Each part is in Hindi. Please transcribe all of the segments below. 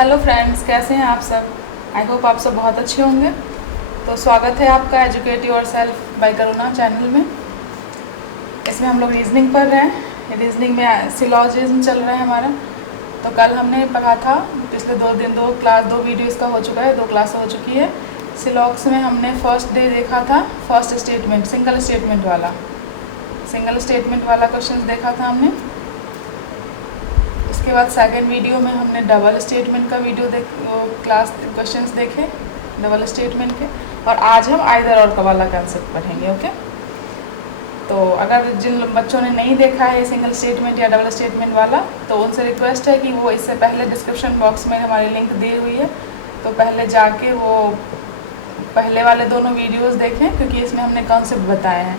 हेलो फ्रेंड्स, कैसे हैं आप सब। आई होप आप सब बहुत अच्छे होंगे। तो स्वागत है आपका एजुकेट योरसेल्फ बाय करुणा चैनल में। इसमें हम लोग रीजनिंग पढ़ रहे हैं। रीजनिंग में सिलॉजिज्म चल रहा है हमारा। तो कल हमने पढ़ा था, पिछले 2 दिन 2 वीडियो इसका हो चुका है, 2 क्लास हो चुकी है। सिलॉक्स में हमने फर्स्ट डे देखा था फर्स्ट स्टेटमेंट, सिंगल स्टेटमेंट वाला क्वेश्चन देखा था हमने। इसके बाद सेकंड वीडियो में हमने डबल स्टेटमेंट का क्लास क्वेश्चंस देखे, डबल स्टेटमेंट के। और आज हम आइदर और का वाला कंसेप्ट पढ़ेंगे। ओके, तो अगर जिन बच्चों ने नहीं देखा है सिंगल स्टेटमेंट या डबल स्टेटमेंट वाला, तो उनसे रिक्वेस्ट है कि वो इससे पहले डिस्क्रिप्शन बॉक्स में हमारी लिंक दी हुई है, तो पहले जाके वो पहले वाले दोनों वीडियोस देखें, क्योंकि इसमें हमने कॉन्सेप्ट बताए हैं,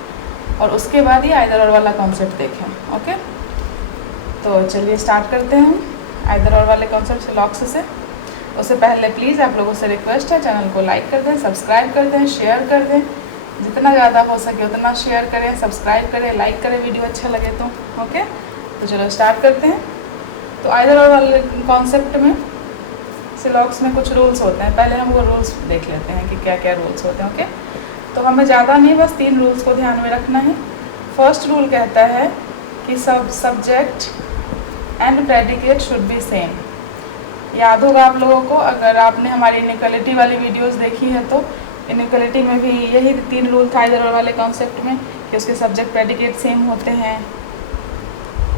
और उसके बाद ही आइदर और वाला कॉन्सेप्ट देखें। ओके, तो चलिए स्टार्ट करते हैं हम आइदर और वाले कॉन्सेप्ट सिलॉक्स से। उससे पहले प्लीज़ आप लोगों से रिक्वेस्ट है, चैनल को लाइक कर दें, सब्सक्राइब कर दें, शेयर कर दें, जितना ज़्यादा हो सके उतना शेयर करें, सब्सक्राइब करें, लाइक करें वीडियो अच्छा लगे तो। ओके, तो चलो स्टार्ट करते हैं। तो आइदर और वाले कॉन्सेप्ट में सिलॉक्स में कुछ रूल्स होते हैं। पहले हम वो रूल्स देख लेते हैं कि क्या क्या रूल्स होते हैं। ओके, तो हमें ज़्यादा नहीं, बस 3 रूल्स को ध्यान में रखना है। फर्स्ट रूल कहता है कि subject and predicate should be same. याद होगा आप लोगों को, अगर आपने हमारी इनइक्वालिटी वाली वीडियोस देखी है, तो इनइक्वालिटी में भी यही 3 रूल था आइदर और वाले कॉन्सेप्ट में, कि उसके सब्जेक्ट प्रेडिकेट सेम होते हैं।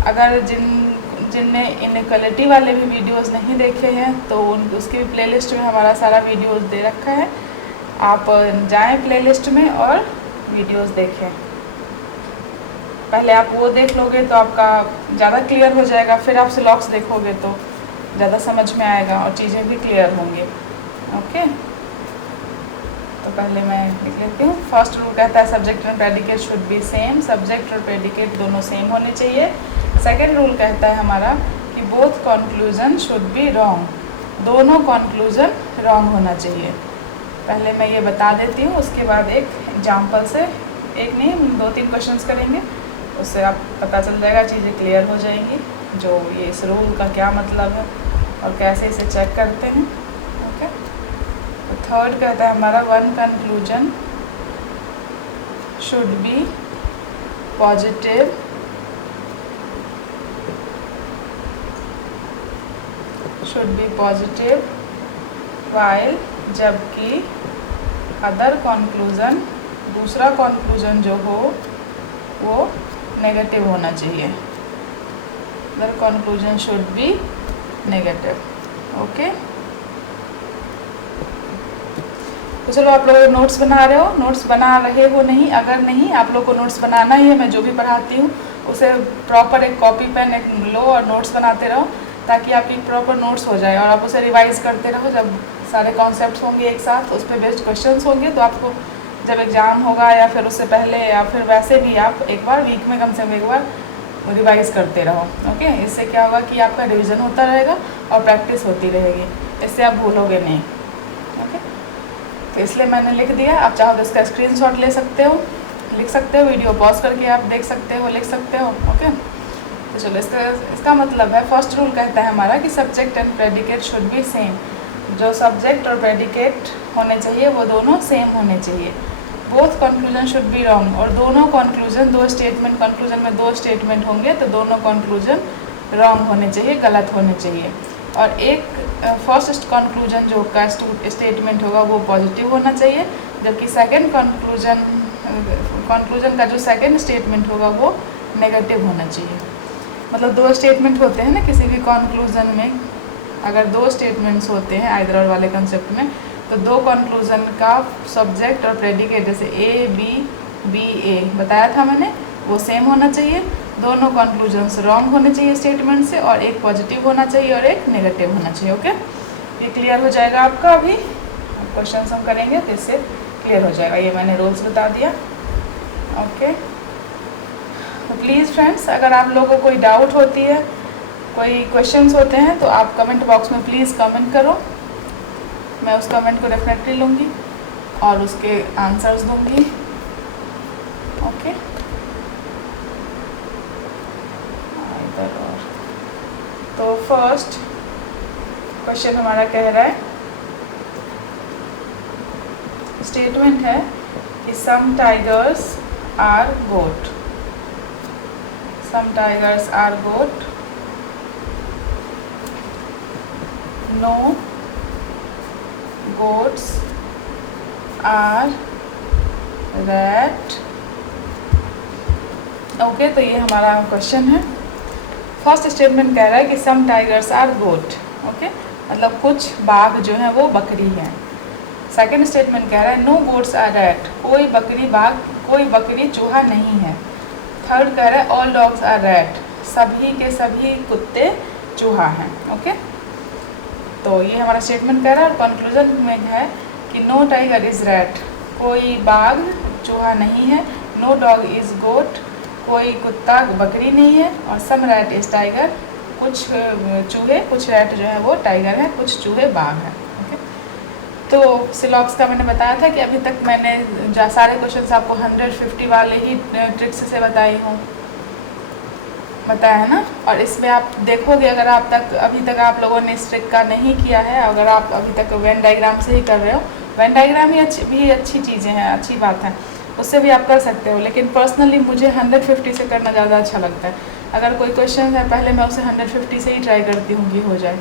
अगर जिनने इनइक्वालिटी वाले भी वीडियोस नहीं देखे हैं, तो उसकी भी प्लेलिस्ट में हमारा सारा वीडियोस दे रखा है। आप जाएं प्लेलिस्ट में और वीडियोस देखें। पहले आप वो देख लोगे तो आपका ज़्यादा क्लियर हो जाएगा, फिर आप सिलॉक्स देखोगे तो ज़्यादा समझ में आएगा और चीज़ें भी क्लियर होंगी। ओके, तो पहले मैं लिख लेती हूँ। फर्स्ट रूल कहता है subject and predicate should be same, subject और प्रेडिकेट दोनों सेम होने चाहिए। सेकेंड रूल कहता है हमारा कि both conclusion should be wrong, दोनों कंक्लूजन रॉन्ग होना चाहिए। पहले मैं ये बता देती हूँ, उसके बाद एक एग्जाम्पल से, एक नहीं 2-3 क्वेश्चंस करेंगे, उससे आप पता चल जाएगा, चीज़ें क्लियर हो जाएंगी, जो ये इस रूल का क्या मतलब है और कैसे इसे चेक करते हैं। ओके, तो थर्ड कहता है हमारा one conclusion should be positive while, जबकि अदर कंक्लूजन, दूसरा कंक्लूजन जो हो वो नेगेटिव होना चाहिए। Other conclusion should be negative. Okay, तो चलो आप लोग नोट्स बना रहे हो, नोट्स बना रहे हो नहीं, अगर नहीं आप लोग को नोट्स बनाना ही है, मैं जो भी पढ़ाती हूँ उसे प्रॉपर एक कॉपी पेन एक लो और नोट्स बनाते रहो, ताकि आपकी प्रॉपर नोट्स हो जाए और आप उसे रिवाइज करते रहो। जब सारे कॉन्सेप्ट्स होंगे एक साथ, उस पर बेस्ड क्वेश्चंस होंगे, तो आपको जब एग्ज़ाम होगा या फिर उससे पहले या फिर वैसे भी आप एक बार वीक में कम से कम एक बार रिवाइज करते रहो। ओके, इससे क्या होगा कि आपका रिवीजन होता रहेगा और प्रैक्टिस होती रहेगी, इससे आप भूलोगे नहीं। ओके, तो इसलिए मैंने लिख दिया। आप चाहो तो इसका स्क्रीनशॉट ले सकते हो, लिख सकते हो, वीडियो पॉज करके आप देख सकते हो, लिख सकते हो। ओके, तो चलो इसका मतलब है, फर्स्ट रूल कहता है हमारा कि subject and predicate should be same, जो सब्जेक्ट और प्रेडिकेट होने चाहिए वो दोनों सेम होने चाहिए। Both conclusion should be wrong, और दोनों कंक्लूजन, कंक्लूजन में 2 स्टेटमेंट होंगे, तो दोनों कंक्लूजन रॉन्ग होने चाहिए, गलत होने चाहिए। और एक फर्स्ट कंक्लूजन जो का स्टेटमेंट होगा वो पॉजिटिव होना चाहिए, जबकि सेकंड कंक्लूजन का जो सेकंड स्टेटमेंट होगा वो नेगेटिव होना चाहिए। मतलब 2 स्टेटमेंट होते हैं ना किसी भी कंक्लूजन में, अगर 2 स्टेटमेंट्स होते हैं आइदर और वाले कंसेप्ट में, तो 2 कंक्लूजन का सब्जेक्ट और प्रेडिकेट, जैसे ए बी ए बताया था मैंने, वो सेम होना चाहिए। दोनों कंक्लूजन्स रॉन्ग होने चाहिए स्टेटमेंट से, और एक पॉजिटिव होना चाहिए और एक नेगेटिव होना चाहिए। ओके, ये क्लियर हो जाएगा आपका। अभी क्वेश्चन हम करेंगे तो इससे क्लियर हो जाएगा। ये मैंने रूल्स बता दिया। ओके, तो प्लीज़ फ्रेंड्स, अगर आप लोगों को कोई डाउट होती है, कोई क्वेश्चंस होते हैं, तो आप कमेंट बॉक्स में प्लीज़ कमेंट करो, मैं उस कमेंट को डेफिनेटली लूँगी और उसके आंसर्स दूँगी। ओके, तो फर्स्ट क्वेश्चन हमारा कह रहा है, स्टेटमेंट है कि some tigers are goat, some tigers are goat, no goats are rat. Okay, तो ये हमारा क्वेश्चन है। फर्स्ट स्टेटमेंट कह रहा है कि some tigers are goat, okay, मतलब कुछ बाघ जो है वो बकरी हैं। सेकेंड स्टेटमेंट कह रहा है नो गोट्स आर रैट, कोई बकरी बाघ, कोई बकरी चूहा नहीं है। थर्ड कह रहा है ऑल डॉग्स आर रैट, सभी के सभी कुत्ते चूहा हैं। ओके, तो ये हमारा स्टेटमेंट कह रहा है। और कंक्लूजन में है कि नो टाइगर इज़ रैट, कोई बाघ चूहा नहीं है। नो डॉग इज़ गोट, कोई कुत्ता बकरी नहीं है। और सम रैट इज़ टाइगर, कुछ चूहे, कुछ रैट जो है वो टाइगर है, कुछ चूहे बाघ हैं। ओके, तो सिलॉक्स का मैंने बताया था कि अभी तक मैंने सारे क्वेश्चंस आपको 150 वाले ही ट्रिक्स से बताया है ना। और इसमें आप देखोगे, अगर अभी तक आप लोगों ने इस ट्रिक का नहीं किया है, अगर आप अभी तक वेन डायग्राम से ही कर रहे हो, वेन डायग्राम ही अच्छी चीज़ें हैं, अच्छी बात है, उससे भी आप कर सकते हो। लेकिन पर्सनली मुझे 150 से करना ज़्यादा अच्छा लगता है। अगर कोई क्वेश्चन है, पहले मैं उसे 150 से ही ट्राई करती हूँ कि हो जाए।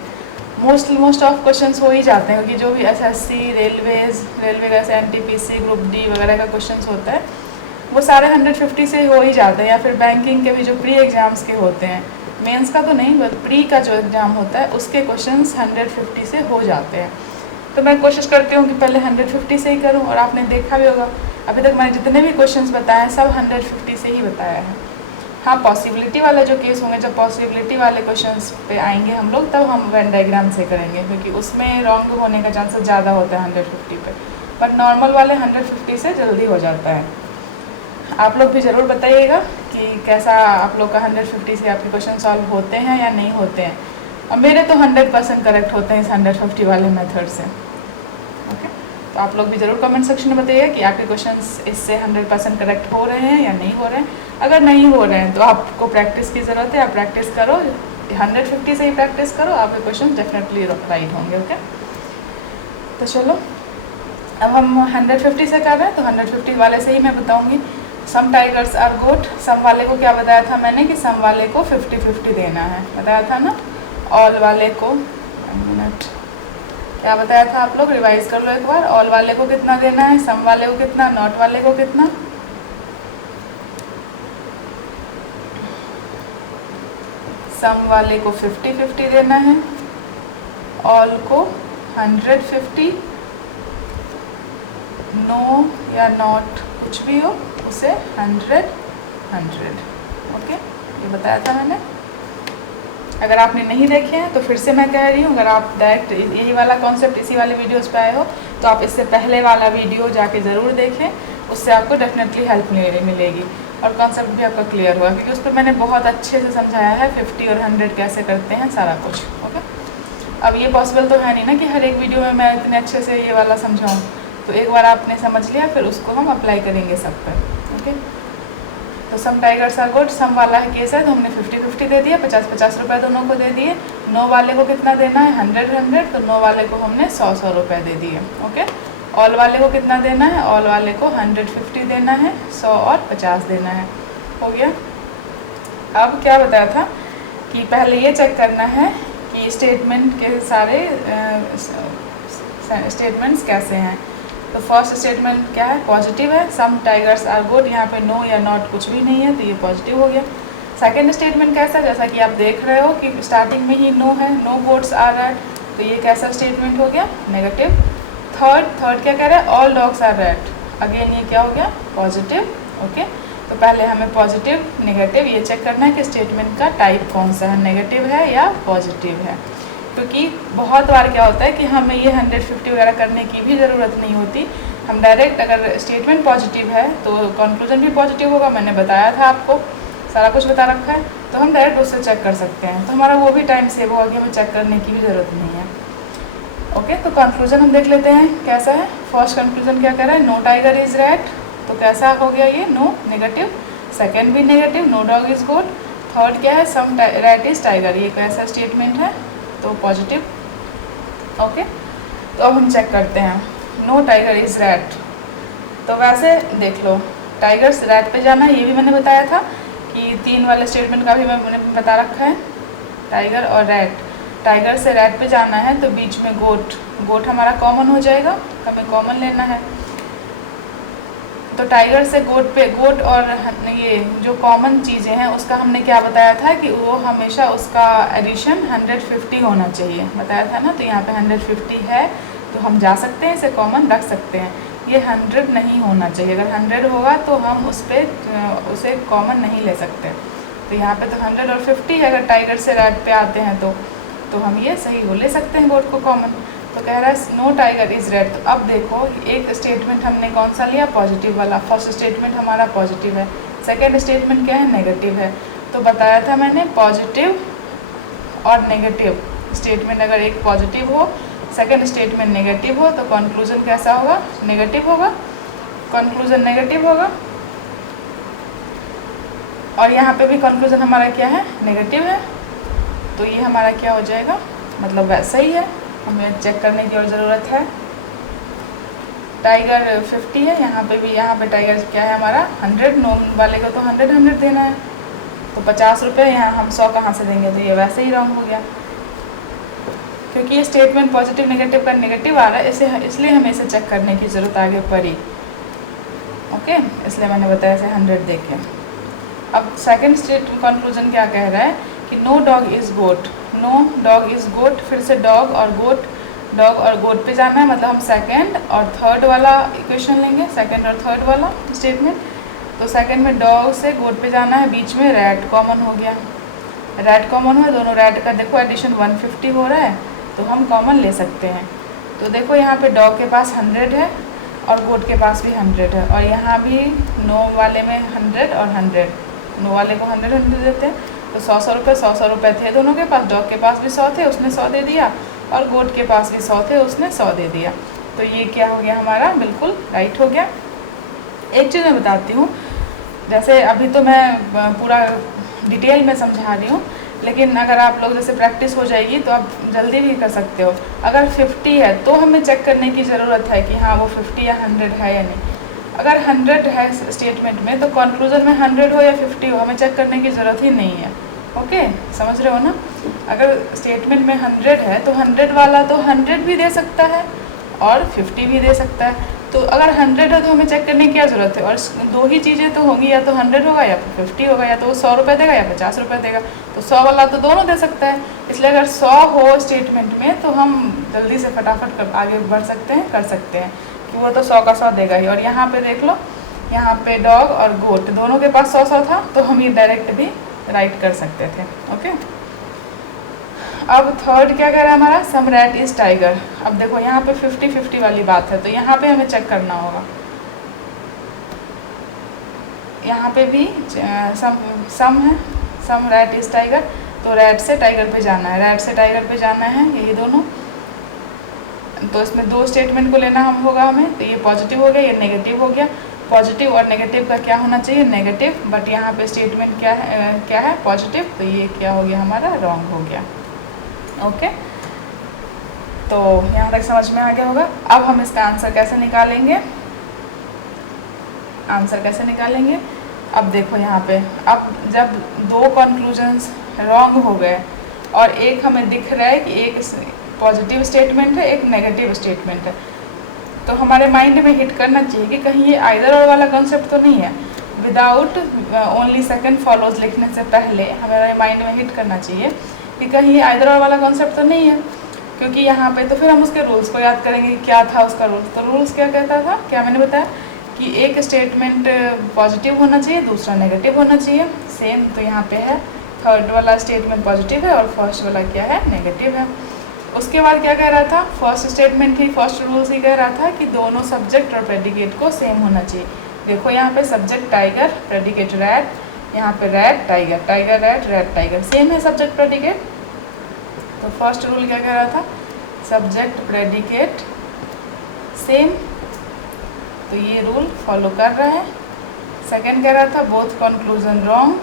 मोस्ट ऑफ क्वेश्चंस हो ही जाते हैं, क्योंकि जो भी एसएससी, रेलवे का एनटीपीसी, ग्रुप डी वगैरह का क्वेश्चंस होता है वो सारे 150 से हो ही जाते हैं। या फिर बैंकिंग के भी जो प्री एग्ज़ाम्स के होते हैं, मेंस का तो नहीं, बस प्री का जो एग्ज़ाम होता है उसके क्वेश्चंस 150 से हो जाते हैं। तो मैं कोशिश करती हूँ कि पहले 150 से ही करूँ। और आपने देखा भी होगा, अभी तक मैंने जितने भी क्वेश्चंस बताए हैं सब 150 से ही बताया है। हाँ, पॉसिबिलिटी वाला जो केस होंगे, जब पॉसिबिलिटी वाले क्वेश्चंस पे आएंगे हम लोग, तब हम वेन डायग्राम से करेंगे, क्योंकि उसमें रॉन्ग होने का चांसेस ज़्यादा होता है 150 पे। पर नॉर्मल वाले 150 से जल्दी हो जाता है। आप लोग भी ज़रूर बताइएगा कि कैसा आप लोग का 150 से आपके क्वेश्चन सॉल्व होते हैं या नहीं होते हैं। और मेरे तो 100% करेक्ट होते हैं इस 150 वाले मेथड से। ओके, तो आप लोग भी ज़रूर कमेंट सेक्शन में बताइएगा कि आपके क्वेश्चंस इससे 100% करेक्ट हो रहे हैं या नहीं हो रहे हैं। अगर नहीं हो रहे हैं तो आपको प्रैक्टिस की ज़रूरत है, आप प्रैक्टिस करो, 150 से ही प्रैक्टिस करो, आपके क्वेश्चन डेफिनेटली राइट होंगे। ओके, तो चलो अब हम 150 से कर रहे हैं, तो 150 वाले से ही मैं बताऊँगी। सम टाइगर्स आर गोट, सम वाले को क्या बताया था मैंने कि सम वाले को 50-50 देना है, बताया था ना। ऑल वाले को, मिनट, क्या बताया था आप लोग, रिवाइज कर लो एक बार। ऑल वाले को कितना देना है, सम वाले को कितना, नॉट वाले को कितना। सम वाले को 50-50 देना है, ऑल को 150, नो या नॉट कुछ भी हो उसे 100। ओके, ये बताया था मैंने। अगर आपने नहीं देखे हैं तो फिर से मैं कह रही हूँ, अगर आप डायरेक्ट यही वाला कॉन्सेप्ट इसी वाले वीडियोस पे आए हो तो आप इससे पहले वाला वीडियो जाके ज़रूर देखें, उससे आपको डेफिनेटली हेल्प मिलेगी और कॉन्सेप्ट भी आपका क्लियर होगा, क्योंकि उस पर मैंने बहुत अच्छे से समझाया है 50 और 100 कैसे करते हैं सारा कुछ। ओके, अब ये पॉसिबल तो है नहीं ना कि हर एक वीडियो में मैं इतने अच्छे से ये वाला समझाऊँ, तो एक बार आपने समझ लिया फिर उसको हम अप्लाई करेंगे सब पर। ओके, तो सम टाइगर्स आर गुड, सम वाला है केस है तो हमने 50-50 दे दिया, 50-50 रुपये दोनों को दे दिए। नो वाले को कितना देना है, 100, तो नो वाले को हमने 100 रुपये दे दिए। ओके, ऑल वाले को कितना देना है, ऑल वाले को 150 देना है, 100 और 50 देना है। हो गया। अब क्या बताया था कि पहले ये चेक करना है कि स्टेटमेंट के सारे स्टेटमेंट्स कैसे हैं। तो फर्स्ट स्टेटमेंट क्या है, पॉजिटिव है, सम टाइगर्स आर गुड, यहाँ पे नो या नॉट कुछ भी नहीं है तो ये पॉजिटिव हो गया। सेकंड स्टेटमेंट कैसा, जैसा कि आप देख रहे हो कि स्टार्टिंग में ही नो है, नो गोट्स आर रैट, तो ये कैसा स्टेटमेंट हो गया, नेगेटिव। थर्ड क्या कह रहा है, all dogs are rat, again ये क्या हो गया, पॉजिटिव। ओके, तो पहले हमें पॉजिटिव नेगेटिव ये चेक करना है कि स्टेटमेंट का टाइप कौन सा है, नेगेटिव है या पॉजिटिव है। क्योंकि बहुत बार क्या होता है कि हमें ये 150 वगैरह करने की भी ज़रूरत नहीं होती, हम डायरेक्ट अगर स्टेटमेंट पॉजिटिव है तो कंक्लूजन भी पॉजिटिव होगा, मैंने बताया था आपको, सारा कुछ बता रखा है, तो हम डायरेक्ट उससे चेक कर सकते हैं, तो हमारा वो भी टाइम सेव होगा कि हमें चेक करने की भी ज़रूरत नहीं है। ओके, तो कंक्लूजन हम देख लेते हैं कैसा है। फर्स्ट कंक्लूजन क्या कह रहा है, नो टाइगर इज़ रैट, तो कैसा हो गया ये, नो नेगेटिव। सेकेंड भी negative, no dog is good. Third क्या है, सम रैट इज़ टाइगर, ये कैसा स्टेटमेंट है, तो पॉजिटिव। ओके, तो अब हम चेक करते हैं। नो टाइगर इज़ रैट, तो वैसे देख लो टाइगर से रैट पे जाना है, ये भी मैंने बताया था कि 3 वाले स्टेटमेंट का भी मैंने बता रखा है। टाइगर और रैट, टाइगर से रैट पे जाना है तो बीच में गोट, गोट हमारा कॉमन हो जाएगा, हमें कॉमन लेना है। तो टाइगर से गोट पे, गोट और ये जो कॉमन चीज़ें हैं उसका हमने क्या बताया था कि वो हमेशा उसका एडिशन 150 होना चाहिए, बताया था ना। तो यहाँ पे 150 है तो हम जा सकते हैं, इसे कॉमन रख सकते हैं। ये 100 नहीं होना चाहिए, अगर 100 होगा तो हम उसे कॉमन नहीं ले सकते। तो यहाँ पे तो 100 और 50 है, अगर टाइगर से रैट पे आते हैं तो हम ये सही हो ले सकते हैं गोट को कॉमन। तो कह रहा है नो टाइगर इज़ रेड। तो अब देखो एक स्टेटमेंट हमने कौन सा लिया, पॉजिटिव वाला। फर्स्ट स्टेटमेंट हमारा पॉजिटिव है, सेकेंड स्टेटमेंट क्या है, नेगेटिव है। तो बताया था मैंने पॉजिटिव और नेगेटिव स्टेटमेंट, अगर एक पॉजिटिव हो सेकेंड स्टेटमेंट नेगेटिव हो तो कंक्लूजन कैसा होगा, नेगेटिव होगा, कंक्लूजन नेगेटिव होगा। और यहाँ पे भी कंक्लूजन हमारा क्या है, नेगेटिव है। तो ये हमारा क्या हो जाएगा, मतलब वैसा ही है, हमें चेक करने की और ज़रूरत है। टाइगर 50 है, यहाँ पे भी, यहाँ पे टाइगर क्या है हमारा 100, नो वाले को तो 100 देना है, तो 50 रुपये, यहाँ हम 100 कहाँ से देंगे, तो ये वैसे ही रॉन्ग हो गया, क्योंकि ये स्टेटमेंट पॉजिटिव नेगेटिव का नेगेटिव आ रहा है, इसलिए हमें इसे चेक करने की ज़रूरत आगे पड़ी। ओके, इसलिए मैंने बताया इसे 100 देखें। अब सेकेंड स्टेट कंक्लूजन क्या कह रहा है कि no dog is goat, no dog is goat, फिर से डॉग और गोट पे जाना है, मतलब हम सेकंड और थर्ड वाला इक्वेशन लेंगे, सेकंड और थर्ड वाला स्टेटमेंट। तो सेकंड में डॉग से गोट पे जाना है, बीच में रैट कॉमन हो गया, रैट कॉमन हुआ, दोनों रैट का देखो एडिशन 150 हो रहा है, तो हम कॉमन ले सकते हैं। तो देखो यहाँ पे डॉग के पास 100 है और गोट के पास भी 100 है, और यहाँ भी नो वाले में 100 और 100, नो वाले को 100 देते हैं, तो 100 रुपये 100 रुपये थे दोनों के पास, डॉग के पास भी 100 थे उसने 100 दे दिया, और गोट के पास भी 100 थे उसने 100 दे दिया। तो ये क्या हो गया हमारा, बिल्कुल राइट हो गया। एक चीज़ मैं बताती हूँ, जैसे अभी तो मैं पूरा डिटेल में समझा रही हूँ, लेकिन अगर आप लोग जैसे प्रैक्टिस हो जाएगी तो आप जल्दी भी कर सकते हो। अगर 50 है तो हमें चेक करने की ज़रूरत है कि हाँ वो 50 या 100 है या नहीं। अगर 100 है स्टेटमेंट में तो कंक्लूजन में 100 हो या 50 हो हमें चेक करने की ज़रूरत ही नहीं है। ओके, समझ रहे हो ना। अगर स्टेटमेंट में 100 है तो 100 वाला तो 100 भी दे सकता है और 50 भी दे सकता है। तो अगर 100 है तो हमें चेक करने की क्या ज़रूरत है, और दो ही चीज़ें तो होंगी, या तो 100 होगा या 50 होगा, या तो वो 100 रुपये देगा या 50 रुपये देगा। तो 100 वाला तो दोनों दे सकता है, इसलिए अगर 100 हो स्टेटमेंट में तो हम जल्दी से फटाफट आगे बढ़ सकते हैं, कर सकते हैं कि वो तो 100 का 100 देगा ही। और यहाँ पे देख लो, यहाँ पे डॉग और गोट दोनों के पास 100 था, तो हम ये डायरेक्ट भी राइट कर सकते थे। ओके, अब थर्ड क्या कह रहा है हमारा, सम रैट इज टाइगर। अब देखो यहाँ पे 50-50 वाली बात है, तो यहाँ पे हमें चेक करना होगा। यहाँ पे भी सम है, सम रैट इज टाइगर, तो रैट से टाइगर पे जाना है, रैट से टाइगर पे जाना है, यही दोनों। तो इसमें दो स्टेटमेंट को लेना होगा हमें, तो ये पॉजिटिव हो गया, ये नेगेटिव हो गया। पॉजिटिव और नेगेटिव का क्या होना चाहिए, नेगेटिव, बट यहाँ पे स्टेटमेंट क्या है पॉजिटिव, तो ये क्या हो गया हमारा, रॉन्ग हो गया। ओके, तो यहाँ तक समझ में आ गया होगा। अब हम इसका आंसर कैसे निकालेंगे, अब देखो यहाँ पे, अब जब दो कंक्लूजन्स रॉन्ग हो गए और एक हमें दिख रहा है कि एक पॉजिटिव स्टेटमेंट है एक नेगेटिव स्टेटमेंट है, तो हमारे माइंड में हिट करना चाहिए कि कहीं ये आइदर और वाला कॉन्सेप्ट तो नहीं है। विदाउट ओनली सेकंड फॉलोज लिखने से पहले हमारे माइंड में हिट करना चाहिए कि कहीं ये आइदर और वाला कॉन्सेप्ट तो नहीं है, क्योंकि यहाँ पे तो फिर हम उसके रूल्स को याद करेंगे कि क्या था उसका रूल्स। तो रूल्स क्या कहता था, क्या मैंने बताया कि एक स्टेटमेंट पॉजिटिव होना चाहिए, दूसरा नेगेटिव होना चाहिए, सेम। तो यहाँ पे है थर्ड वाला स्टेटमेंट पॉजिटिव है और फर्स्ट वाला क्या है, नेगेटिव है। उसके बाद क्या कह रहा था, फर्स्ट स्टेटमेंट ही, फर्स्ट रूल्स ही कह रहा था कि दोनों सब्जेक्ट और प्रेडिकेट को सेम होना चाहिए। देखो यहाँ पे सब्जेक्ट टाइगर, प्रेडिकेट रैट, यहाँ पे rat tiger, tiger rat, rat tiger, same है सब्जेक्ट प्रेडिकेट। तो फर्स्ट रूल क्या कह रहा था, सब्जेक्ट प्रेडिकेट सेम, तो ये रूल फॉलो कर रहा है। सेकंड कह रहा था बोथ कंक्लूजन रॉन्ग,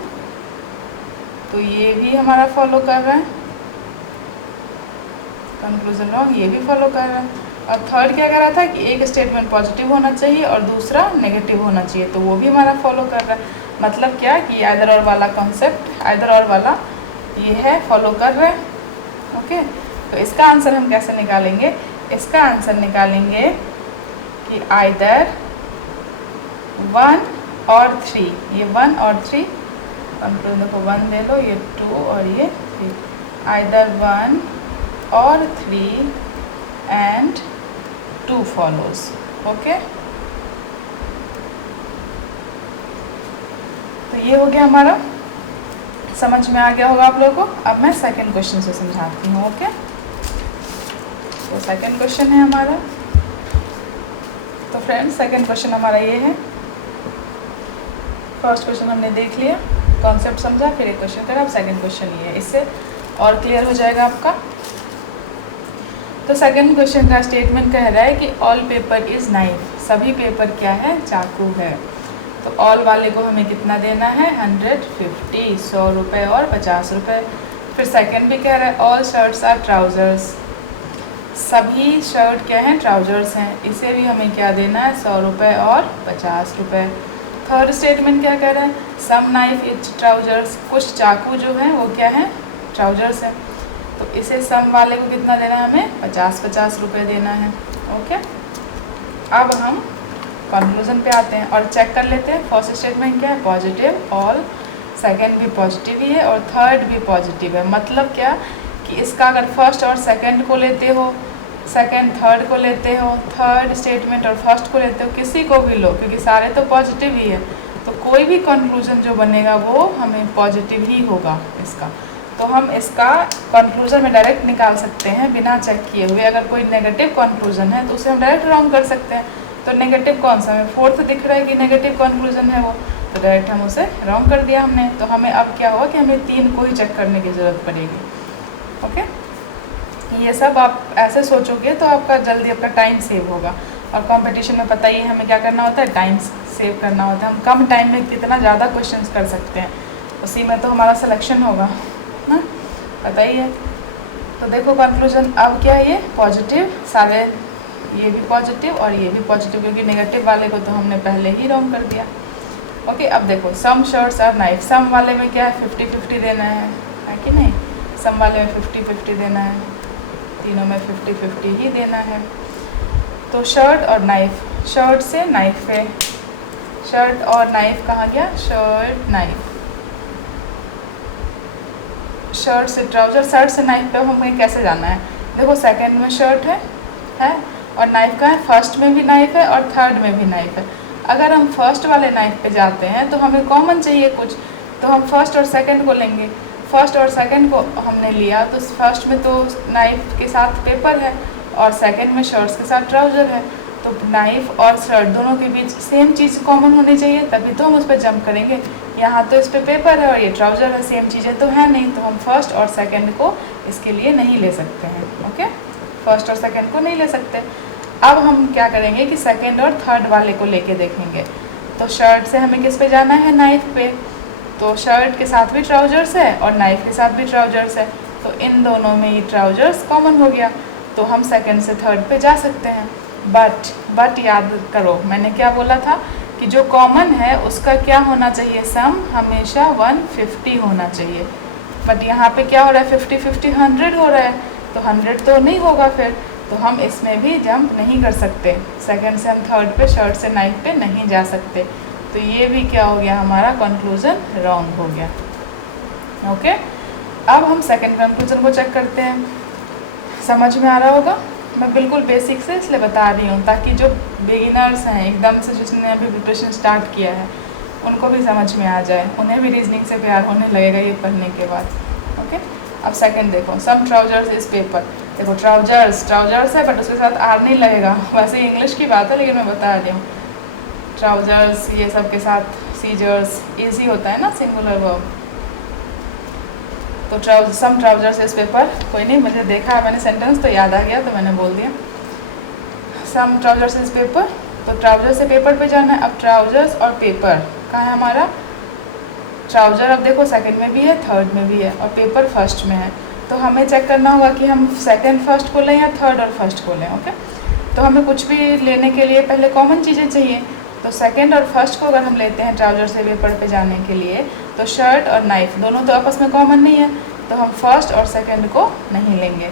तो ये भी हमारा फॉलो कर रहा है। कंक्लूजन रॉन्ग, ये भी फॉलो कर रहा है। और थर्ड क्या कह रहा था कि एक स्टेटमेंट पॉजिटिव होना चाहिए और दूसरा नेगेटिव होना चाहिए, तो वो भी हमारा फॉलो कर रहा है। मतलब क्या कि आइदर और वाला कॉन्सेप्ट, आइदर और वाला ये है, फॉलो कर रहे हैं। ओके, तो इसका आंसर हम कैसे निकालेंगे? इसका आंसर निकालेंगे कि आइदर 1 और 3, ये 1 और 3, कंक्लूजन को 1 ले लो, ये 2 और ये 3, आइदर 1 और 3 एंड 2 फॉलोज। ओके, तो ये हो गया हमारा, समझ में आ गया होगा आप लोगों को। अब मैं सेकंड क्वेश्चन से समझाती हूँ। ओके, तो सेकंड क्वेश्चन है हमारा, तो फ्रेंड्स सेकंड क्वेश्चन हमारा ये है। फर्स्ट क्वेश्चन हमने देख लिया, कॉन्सेप्ट समझा, फिर एक क्वेश्चन करा, अब सेकंड क्वेश्चन ये है, इससे और क्लियर हो जाएगा आपका। तो सेकंड क्वेश्चन का स्टेटमेंट कह रहा है कि ऑल पेपर इज़ नाइफ, सभी पेपर क्या है? चाकू है। तो ऑल वाले को हमें कितना देना है? 150, 100 रुपये और 50 रुपये। फिर सेकंड भी कह रहा है ऑल शर्ट्स आर ट्राउजर्स, सभी शर्ट क्या हैं? ट्राउजर्स हैं, इसे भी हमें क्या देना है? 100 रुपये और 50 रुपये। थर्ड स्टेटमेंट क्या कह रहा है? सम नाइफ इज ट्राउजर्स, कुछ चाकू जो हैं वो क्या हैं? ट्राउजर्स हैं, तो इसे सम वाले को कितना देना है? हमें 50-50 रुपये देना है। ओके, अब हम कंक्लूजन पे आते हैं और चेक कर लेते हैं। फर्स्ट स्टेटमेंट क्या है? Positive, all. सेकंड भी पॉजिटिव ही है और थर्ड भी पॉजिटिव है। मतलब क्या कि इसका अगर फर्स्ट और सेकंड को लेते हो, सेकंड थर्ड को लेते हो, थर्ड स्टेटमेंट और फर्स्ट को लेते हो, किसी को भी लो, क्योंकि सारे तो पॉजिटिव ही है, तो कोई भी कंक्लूजन जो बनेगा वो हमें पॉजिटिव ही होगा इसका। तो हम इसका कंक्लूजन में डायरेक्ट निकाल सकते हैं बिना चेक किए हुए। अगर कोई नेगेटिव कंक्लूजन है तो उसे हम डायरेक्ट रॉन्ग कर सकते हैं। तो नेगेटिव कौन सा? हमें फोर्थ दिख रहा है कि नेगेटिव कंक्लूजन है वो, तो डायरेक्ट हम उसे रॉन्ग कर दिया हमने। तो हमें अब क्या होगा कि हमें 3 को ही चेक करने की ज़रूरत पड़ेगी। ओके, ये सब आप ऐसे सोचोगे तो आपका जल्दी आपका टाइम सेव होगा। और कंपटीशन में पता ही है हमें क्या करना होता है? टाइम सेव करना होता है। हम कम टाइम में कितना ज़्यादा क्वेश्चंस कर सकते हैं, उसी में तो हमारा सिलेक्शन होगा ना, पता ही है। तो देखो कंक्लूजन अब क्या है? ये पॉजिटिव, सारे ये भी पॉजिटिव और ये भी पॉजिटिव, क्योंकि नेगेटिव वाले को तो हमने पहले ही रॉन्ग कर दिया। ओके, अब देखो सम शर्ट्स आर नाइफ, सम वाले में क्या है? 50-50 देना है कि नहीं? सम वाले में 50-50 देना है, तीनों में 50-50 ही देना है। तो शर्ट और नाइफ, शर्ट से नाइफ पे, शर्ट और नाइफ कहाँ गया? शर्ट नाइफ, शर्ट से ट्राउजर, शर्ट से नाइफ पे हमें कैसे जाना है? देखो सेकंड में शर्ट है और नाइफ का है, फर्स्ट में भी नाइफ है और थर्ड में भी नाइफ है। अगर हम फर्स्ट वाले नाइफ पे जाते हैं तो हमें कॉमन चाहिए कुछ, तो हम फर्स्ट और सेकंड को लेंगे। फर्स्ट और सेकंड को हमने लिया तो फर्स्ट में तो नाइफ के साथ पेपर है और सेकंड में शर्ट्स के साथ ट्राउज़र है, तो नाइफ और शर्ट दोनों के बीच सेम चीज़ कॉमन होनी चाहिए, तभी तो हम उस पर जंप करेंगे। यहाँ तो इस पर पेपर है और ये ट्राउज़र है, सेम चीज़ें तो है नहीं, तो हम फर्स्ट और सेकंड को इसके लिए नहीं ले सकते हैं। ओके, फर्स्ट और सेकंड को नहीं ले सकते। अब हम क्या करेंगे कि सेकंड और थर्ड वाले को लेके देखेंगे। तो शर्ट से हमें किस पे जाना है? नाइफ पे। तो शर्ट के साथ भी ट्राउजर्स है और नाइफ के साथ भी ट्राउजर्स है, तो इन दोनों में ये ट्राउजर्स कॉमन हो गया, तो हम सेकंड से थर्ड पे जा सकते हैं। बट याद करो मैंने क्या बोला था कि जो कॉमन है उसका क्या होना चाहिए? सम हमेशा 150 होना चाहिए। बट यहाँ पे क्या हो रहा है? 50-50 100 हो रहा है, तो 100 तो नहीं होगा फिर, तो हम इसमें भी जंप नहीं कर सकते। सेकंड से हम थर्ड पे, शर्ट से नाइफ पे नहीं जा सकते, तो ये भी क्या हो गया? हमारा कंक्लूजन रॉन्ग हो गया। ओके, अब हम सेकंड कंक्लूजन को चेक करते हैं। समझ में आ रहा होगा? मैं बिल्कुल बेसिक से इसलिए बता रही हूँ ताकि जो बिगिनर्स हैं, एकदम से जिसने अभी प्रिपरेशन स्टार्ट किया है, उनको भी समझ में आ जाए, उन्हें भी रीजनिंग से प्यार होने लगेगा ये पढ़ने के बाद। ओके, अब सेकंड देखो, सम ट्राउजर्स इस पेपर। देखो ट्राउजर्स है बट उसके साथ आर नहीं लगेगा, वैसे इंग्लिश की बात है लेकिन मैं बता रही हूँ। ट्राउजर्स ये सब के साथ सीजर्स इजी होता है ना, सिंगुलर वर्ब। तो सम ट्राउजर्स इस पेपर, कोई नहीं, मुझे देखा मैंने सेंटेंस तो याद आ गया तो मैंने बोल दिया। सम ट्राउजर्स इस पेपर, तो ट्राउजर से पेपर पे जाना है। अब ट्राउजर्स और पेपर कहाँ है हमारा? ट्राउजर अब देखो सेकंड में भी है, थर्ड में भी है और पेपर फर्स्ट में है, तो हमें चेक करना होगा कि हम सेकंड फर्स्ट को लें या थर्ड और फर्स्ट को लें। ओके, तो हमें कुछ भी लेने के लिए पहले कॉमन चीज़ें चाहिए। तो सेकंड और फर्स्ट को अगर हम लेते हैं ट्राउज़र से पेपर पे जाने के लिए, तो शर्ट और नाइफ दोनों तो आपस में कॉमन नहीं है, तो हम फर्स्ट और सेकंड को नहीं लेंगे।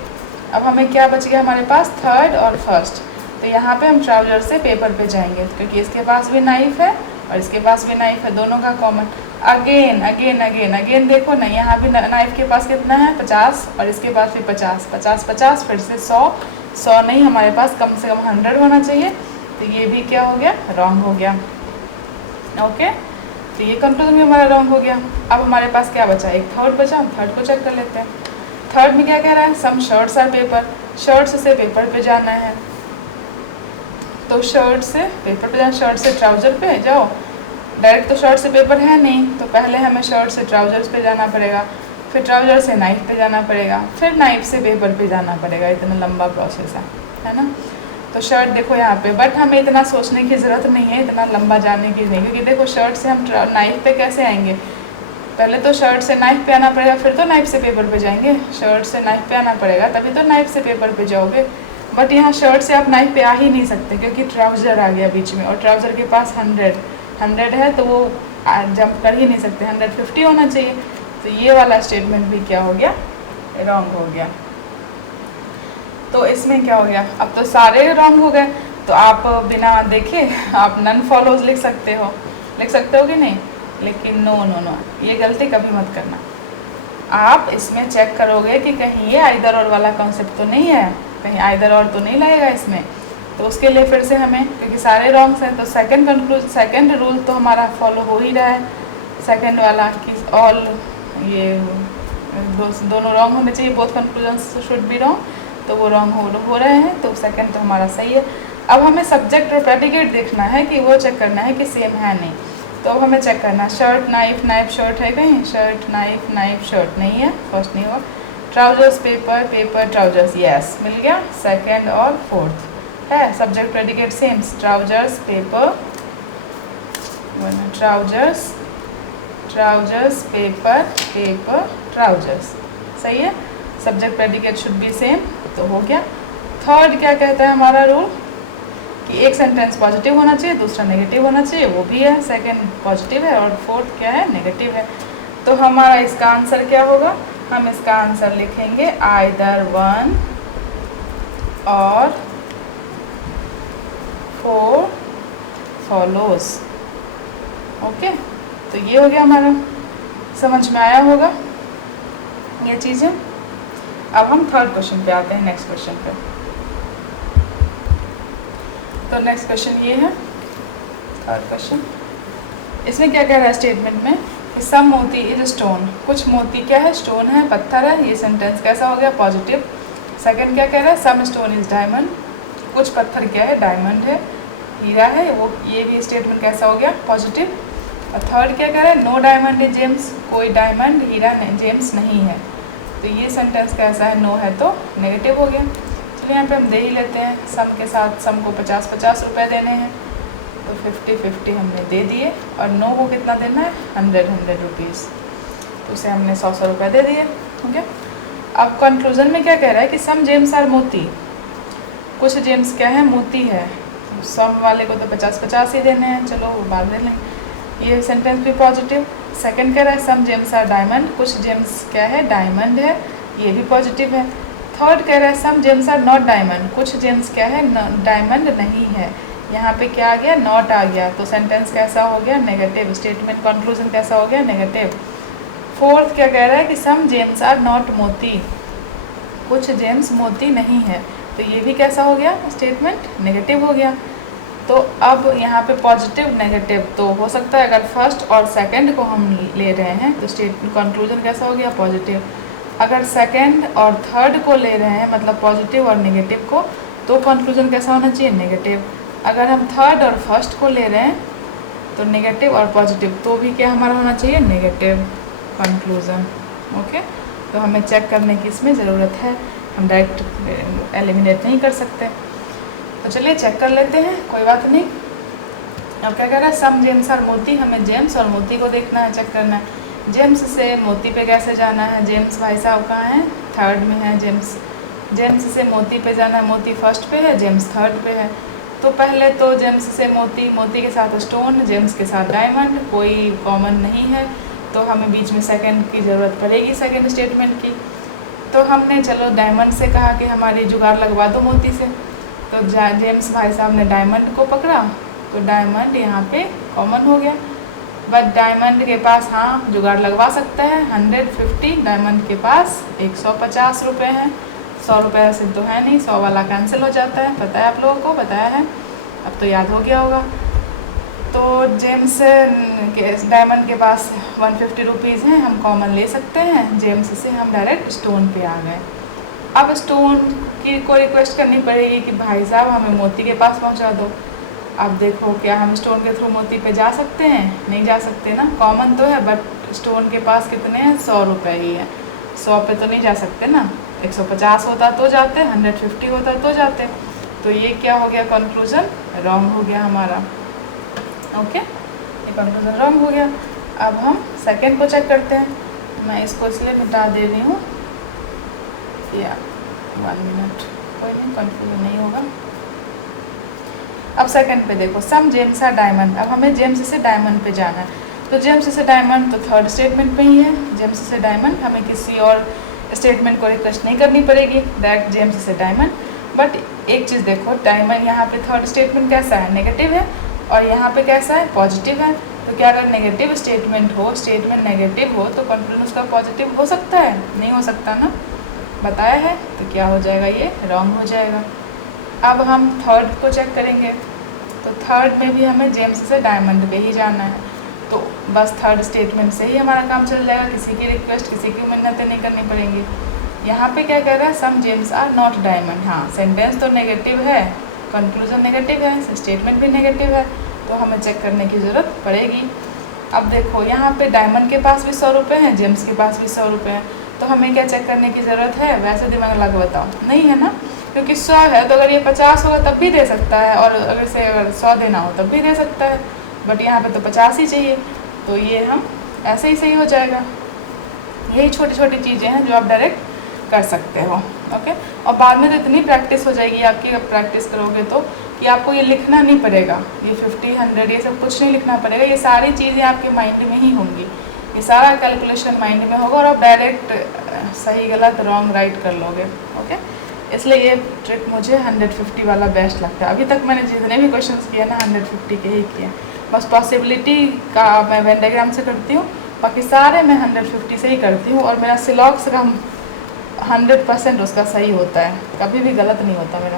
अब हमें क्या बच गया हमारे पास, थर्ड और फर्स्ट। तो यहाँ पे हम ट्राउज़र से पेपर पे जाएंगे क्योंकि इसके पास भी नाइफ है और इसके पास भी नाइफ है, दोनों का common. Again again again again देखो ना, यहाँ भी नाइफ के पास कितना है 50 और इसके पास भी 50 50 50 फिर से 100 नहीं, हमारे पास कम से कम 100 होना चाहिए। तो ये भी क्या हो गया, रॉन्ग हो गया। ओके, तो ये कंक्लूजन भी हमारा रॉन्ग हो गया। अब हमारे पास क्या बचा, एक थर्ड बचा, हम थर्ड को चेक कर लेते हैं। थर्ड में क्या कह रहा है, सम शर्ट्स आर पेपर, शर्ट्स से पेपर पे जाना है। तो शर्ट से पेपर पे जाना, शर्ट से ट्राउज़र पे जाओ, डायरेक्ट तो शर्ट से पेपर है नहीं, तो पहले हमें शर्ट से ट्राउज़र्स पे जाना पड़ेगा, फिर ट्राउज़र से नाइफ पे जाना पड़ेगा, फिर नाइफ से पेपर पे जाना पड़ेगा। इतना लंबा प्रोसेस है ना। तो शर्ट देखो यहाँ पे, बट हमें इतना सोचने की ज़रूरत नहीं है, इतना लंबा जाने की नहीं, क्योंकि देखो शर्ट से हम नाइफ पे कैसे आएंगे, पहले तो शर्ट से नाइफ पे आना पड़ेगा, फिर तो नाइफ से पेपर पे जाएंगे। शर्ट से नाइफ पे आना पड़ेगा तभी तो नाइफ से पेपर पे जाओगे। बट यहाँ शर्ट से आप नाइफ पे आ ही नहीं सकते क्योंकि ट्राउज़र आ गया बीच में, और ट्राउज़र के पास 100 है तो वो जंप कर ही नहीं सकते, 150 होना चाहिए। तो ये वाला स्टेटमेंट भी क्या हो गया, रॉन्ग हो गया। तो इसमें क्या हो गया, अब तो सारे रॉन्ग हो गए। तो आप बिना देखे आप नन फॉलोज लिख सकते हो कि नहीं, लेकिन नो नो नो, ये गलती कभी मत करना। आप इसमें चेक करोगे कि कहीं ये आइदर और वाला कॉन्सेप्ट तो नहीं है, कहीं आइदर और तो नहीं लगेगा इसमें। तो उसके लिए फिर से हमें, क्योंकि सारे रॉन्ग्स हैं, तो सेकंड रूल तो हमारा फॉलो हो ही रहा है, सेकंड वाला कि ऑल ये दोनों रॉन्ग होने चाहिए, both conclusions should be wrong, तो वो रॉन्ग हो रहे हैं, तो सेकंड तो हमारा सही है। अब हमें सब्जेक्ट और प्रेडिकेट देखना है कि वो चेक करना है कि सेम है नहीं। तो अब हमें चेक करना, शर्ट नाइफ, नाइफ शर्ट है कहीं, शर्ट नाइफ नाइफ शर्ट नहीं है, फर्स्ट नहीं हुआ। Trousers paper, paper trousers, yes मिल गया, सेकंड और फोर्थ है। Subject predicate same, trousers paper, trousers trousers paper, paper trousers, सही है। Subject predicate should be same, तो हो गया। थर्ड क्या कहता है हमारा रूल कि एक सेंटेंस पॉजिटिव होना चाहिए, दूसरा नेगेटिव होना चाहिए, वो भी है, सेकंड पॉजिटिव है और फोर्थ क्या है, नेगेटिव है। तो हमारा इसका आंसर क्या होगा, हम इसका आंसर लिखेंगे आइदर वन और फोर फॉलोज। ओके, तो ये हो गया हमारा, समझ में आया होगा ये चीज़ें। अब हम थर्ड क्वेश्चन पे आते हैं, नेक्स्ट क्वेश्चन पे। तो नेक्स्ट क्वेश्चन ये है, थर्ड क्वेश्चन। इसमें क्या कह रहा है स्टेटमेंट में कि सम मोती इज स्टोन, कुछ मोती क्या है, स्टोन है, पत्थर है। ये सेंटेंस कैसा हो गया, पॉजिटिव। सेकंड क्या कह रहा है, सम स्टोन इज डायमंड, कुछ पत्थर क्या है, डायमंड है, हीरा है, वो ये भी स्टेटमेंट कैसा हो गया, पॉजिटिव। और थर्ड क्या कह रहा है, नो डायमंड इज जेम्स, कोई डायमंड हीरा जेम्स नहीं है। तो ये सेंटेंस कैसा है, नो है तो नेगेटिव हो गया। चलिए यहाँ पे हम दे ही लेते हैं, सम के साथ सम को 50-50 रुपये देने हैं, तो 50-50 हमने दे दिए, और नो को कितना देना है, 100 रुपीज़, तो उसे हमने 100 रुपये दे दिए। ओके, अब कंक्लूजन में क्या कह रहा है कि सम जेम्स आर मोती, कुछ जेम्स क्या है, मोती है। सम वाले को तो 50-50 ही देने हैं, चलो वो बाद में लेंगे। ये सेंटेंस भी पॉजिटिव। सेकंड कह रहा है सम जेम्स आर डायमंड, कुछ जेम्स क्या है, डायमंड है, ये भी पॉजिटिव है। थर्ड कह रहा है सम जेम्स आर नॉट डायमंड, कुछ जेम्स क्या है, डायमंड नहीं है। यहाँ पे क्या आ गया, नॉट आ गया, तो सेंटेंस कैसा हो गया, नेगेटिव। स्टेटमेंट कंक्लूजन कैसा हो गया, नेगेटिव। फोर्थ क्या कह रहा है कि सम जेम्स आर नॉट मोती, कुछ जेम्स मोती नहीं है, तो ये भी कैसा हो गया, स्टेटमेंट नेगेटिव हो गया। तो अब यहाँ पे पॉजिटिव नेगेटिव तो हो सकता है, अगर फर्स्ट और सेकंड को हम ले रहे हैं तो स्टेटमेंट कंक्लूजन कैसा हो गया, पॉजिटिव। अगर सेकंड और थर्ड को ले रहे हैं, मतलब पॉजिटिव और नेगेटिव को, तो कंक्लूजन कैसा होना चाहिए, नेगेटिव। अगर हम थर्ड और फर्स्ट को ले रहे हैं तो नेगेटिव और पॉजिटिव, तो भी क्या हमारा होना चाहिए, नेगेटिव कंक्लूजन। ओके, तो हमें चेक करने की इसमें ज़रूरत है, हम डायरेक्ट एलिमिनेट नहीं कर सकते। तो चलिए चेक कर लेते हैं, कोई बात नहीं। अब क्या कह रहा है, सम जेम्स आर मोती, हमें जेम्स और मोती को देखना है, चेक करना है। जेम्स से मोती पे कैसे जाना है, जेम्स भाई साहब कहाँ हैं, थर्ड में है जेम्स। जेम्स से मोती पे जाना है, मोती फर्स्ट पे है, जेम्स थर्ड पे है। तो पहले तो जेम्स से मोती, मोती के साथ स्टोन, जेम्स के साथ डायमंड, कोई कॉमन नहीं है, तो हमें बीच में सेकंड की ज़रूरत पड़ेगी, सेकंड स्टेटमेंट की। तो हमने चलो डायमंड से कहा कि हमारी जुगाड़ लगवा दो मोती से, तो जेम्स भाई साहब ने डायमंड को पकड़ा, तो डायमंड यहाँ पे कॉमन हो गया। बट डायमंड के पास हाँ जुगाड़ लगवा सकता है 150, डायमंड के पास 150 रुपये हैं। 100 रुपये से तो है नहीं, 100 वाला कैंसिल हो जाता है, पता है आप लोगों को, बताया है, अब तो याद हो गया होगा। तो जेम्स डायमंड के पास 150 रुपीज़ हैं, हम कॉमन ले सकते हैं। जेम्स से हम डायरेक्ट स्टोन पे आ गए। अब स्टोन की को रिक्वेस्ट करनी पड़ेगी कि भाई साहब हमें मोती के पास पहुंचा दो। अब देखो क्या हम स्टोन के थ्रू मोती पे जा सकते हैं? नहीं जा सकते ना, कॉमन तो है बट स्टोन के पास कितने हैं, 100 रुपये ही है। 100 पे तो नहीं जा सकते ना, 150 होता तो जाते, 150 होता तो जाते। तो ये क्या हो गया, कंक्लूजन रॉन्ग हो गया हमारा। ओके, ये कंक्लूजन रॉन्ग हो गया। अब हम सेकंड को चेक करते हैं। मैं इसको इसलिए मिटा दे रही हूँ या 1 मिनट, कोई नहीं, कंफ्यूजन नहीं होगा। अब सेकंड पे देखो, सम जेम्स आर डायमंड। अब हमें जेम्स से डायमंड पे जाना है, तो जेम्स से डायमंड तो थर्ड स्टेटमेंट पे ही है। जेम्स से डायमंड, हमें किसी और स्टेटमेंट को रिक्वेस्ट नहीं करनी पड़ेगी, डायरेक्ट जेम्स से डायमंड। बट एक चीज़ देखो, डायमंड यहाँ पे थर्ड स्टेटमेंट कैसा है, नेगेटिव है, और यहाँ पे कैसा है, पॉजिटिव है। तो क्या अगर नेगेटिव स्टेटमेंट हो, स्टेटमेंट नेगेटिव हो, तो कंक्लूजन उसका पॉजिटिव हो सकता है? नहीं हो सकता ना, बताया है। तो क्या हो जाएगा, ये रॉन्ग हो जाएगा। अब हम थर्ड को चेक करेंगे, तो थर्ड में भी हमें जेम्स से डायमंड पे ही जाना है, तो बस थर्ड स्टेटमेंट से ही हमारा काम चल जाएगा, किसी की रिक्वेस्ट, किसी की मिन्नतें नहीं करनी पड़ेंगी। यहाँ पे क्या कह रहा है, सम जेम्स आर नॉट डायमंड। हाँ, सेंटेंस तो नेगेटिव है, कंक्लूजन नेगेटिव है, स्टेटमेंट भी नेगेटिव है, तो हमें चेक करने की ज़रूरत पड़ेगी। अब देखो यहाँ पे डायमंड के पास भी 100 रुपये हैं, जेम्स के पास भी 100 रुपये हैं, तो हमें क्या चेक करने की ज़रूरत है? वैसे दिमाग लगा बताओ, नहीं है ना, क्योंकि 100 है तो अगर ये 50 होगा तब भी दे सकता है, और अगर से अगर 100 देना हो तब भी दे सकता है, बट यहाँ पे तो 50 ही चाहिए, तो ये हम ऐसे ही सही हो जाएगा। यही छोटी छोटी चीज़ें हैं जो आप डायरेक्ट कर सकते हो। ओके, और बाद में तो इतनी प्रैक्टिस हो जाएगी आपकी, अब प्रैक्टिस करोगे तो, कि आपको ये लिखना नहीं पड़ेगा, ये 50, 100 ये सब कुछ नहीं लिखना पड़ेगा, ये सारी चीज़ें आपके माइंड में ही होंगी, ये सारा कैलकुलेशन माइंड में होगा, और आप डायरेक्ट सही गलत रॉन्ग राइट कर लोगे। ओके, इसलिए ये ट्रिक मुझे 150 वाला बेस्ट लगता है। अभी तक मैंने जितने भी क्वेश्चंस किए ना 150 के ही किए, बस पॉसिबिलिटी का मैं वेन डायग्राम से करती हूँ, बाकी सारे मैं 150 से ही करती हूँ, और मेरा सिलॉक्स का 100% उसका सही होता है, कभी भी गलत नहीं होता मेरा।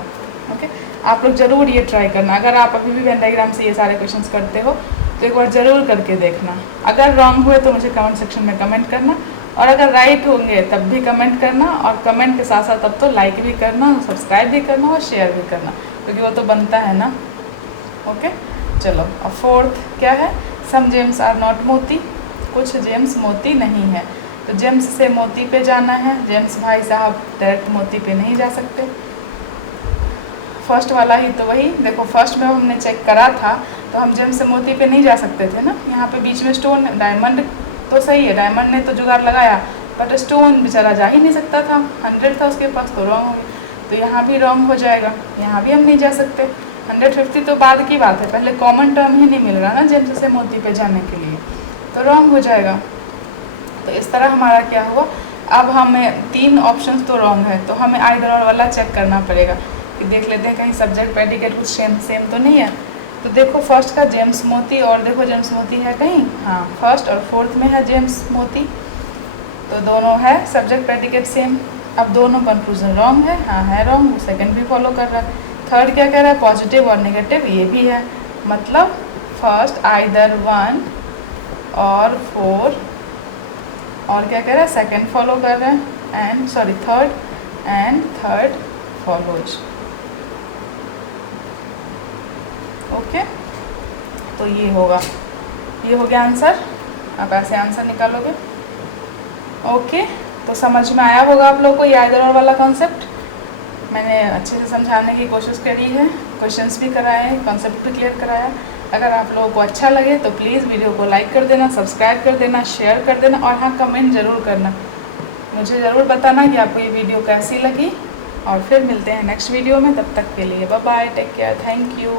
ओके, आप लोग ज़रूर ये ट्राई करना। अगर आप अभी भी वेन डायग्राम से ये सारे क्वेश्चंस करते हो तो एक बार ज़रूर करके देखना। अगर रॉन्ग हुए तो मुझे कमेंट सेक्शन में कमेंट करना, और अगर राइट होंगे तब भी कमेंट करना, और कमेंट के साथ साथ अब तो लाइक भी करना, सब्सक्राइब भी करना और शेयर भी करना, क्योंकि वो तो बनता है ना। ओके, चलो अब फोर्थ क्या है, सम जेम्स आर नॉट मोती। कुछ जेम्स मोती नहीं है, तो जेम्स से मोती पे जाना है। जेम्स भाई साहब डायरेक्ट मोती पे नहीं जा सकते, फर्स्ट वाला ही तो वही देखो, फर्स्ट में हमने चेक करा था तो हम जेम्स से मोती पे नहीं जा सकते थे ना। यहाँ पे बीच में स्टोन, डायमंड तो सही है, डायमंड ने तो जुगाड़ लगाया, बट स्टोन बेचारा जा ही नहीं सकता था, 100 था उसके पास, तो रॉन्ग हो गया। तो यहाँ भी रॉन्ग हो जाएगा, यहाँ भी हम नहीं जा सकते। 150 तो बाद की बात है, पहले कॉमन टर्म ही नहीं मिल रहा ना जेम्स से मोती पे जाने के लिए, तो रॉन्ग हो जाएगा। तो इस तरह हमारा क्या हुआ, अब हमें 3 ऑप्शन तो रॉन्ग है, तो हमें आइदर और वाला चेक करना पड़ेगा कि देख लेते हैं कहीं सब्जेक्ट प्रेडिकेट कुछ सेम तो नहीं है। तो देखो फर्स्ट का जेम्स मोती, और देखो जेम्स मोती है कहीं, हाँ फर्स्ट और फोर्थ में है जेम्स मोती, तो दोनों है सब्जेक्ट प्रेडिकेट सेम। अब दोनों कंक्लूजन रॉन्ग है, हाँ है रॉन्ग, सेकंड भी फॉलो कर रहा है। थर्ड क्या कह रहा है, पॉजिटिव और नेगेटिव, ये भी है, मतलब फर्स्ट आइदर 1 और 4, और क्या कह रहा है, सेकंड फॉलो कर रहा है, and sorry third follows. Okay, तो ये हो गया आंसर। आप ऐसे आंसर निकालोगे। ओके, तो समझ में आया होगा आप लोग को ये आइदर और वाला कॉन्सेप्ट। मैंने अच्छे से समझाने की कोशिश करी है, क्वेश्चंस भी कराए हैं, कॉन्सेप्ट भी क्लियर कराया। अगर आप लोगों को अच्छा लगे तो प्लीज़ वीडियो को लाइक कर देना, सब्सक्राइब कर देना, शेयर कर देना, और हाँ कमेंट ज़रूर करना मुझे ज़रूर बताना कि आपको ये वीडियो कैसी लगी, और फिर मिलते हैं नेक्स्ट वीडियो में। तब तक के लिए bye bye, take care, thank you.